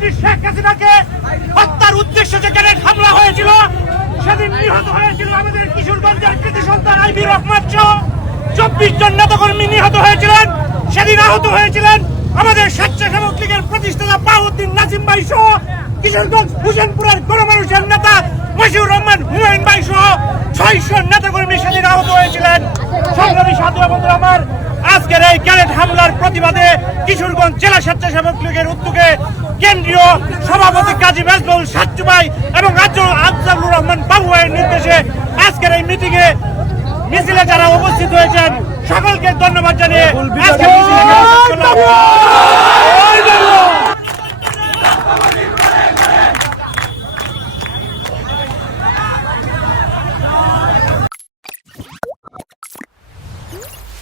নেত্রী শেখ হাসিনাকে হত্যার উদ্দেশ্যে যে গ্রেনেড হামলা হয়েছিল, সেদিন নিহত হয়েছিল আমাদের কিশোরগঞ্জের কৃতি সন্তান আইবি রহমান সহ 24 জন নেতাকর্মী নিহত হয়েছিলেন। সেদিন আহত হয়েছিলেন আমাদের স্বেচ্ছাসেবক লীগের প্রতিষ্ঠাতা বাহাউদ্দিন নাজিম ভাই সহ কিশোরগঞ্জ হুসেনপুরের গণমানুষের নেতা মশিউর রহমান হুমায়ুন ভাই সহ 600 নেতাকর্মী সেদিন আহত হয়েছিলেন। সংগ্রামী সাথী বন্ধুরা আমার, আজকের এই গ্রেনেড হামলার প্রতিবাদে কিশোরগঞ্জ জেলা স্বেচ্ছাসেবক লীগের উদ্যোগে কেন্দ্রীয় সভাপতি কাজী মেজবুল সাচ্চু ভাই এবং আফজালুর রহমান বাবু ভাইয়ের নির্দেশে আজকের এই মিছিলে যারা উপস্থিত হয়েছেন সকলকে ধন্যবাদ জানিয়ে আজকের মিছিলে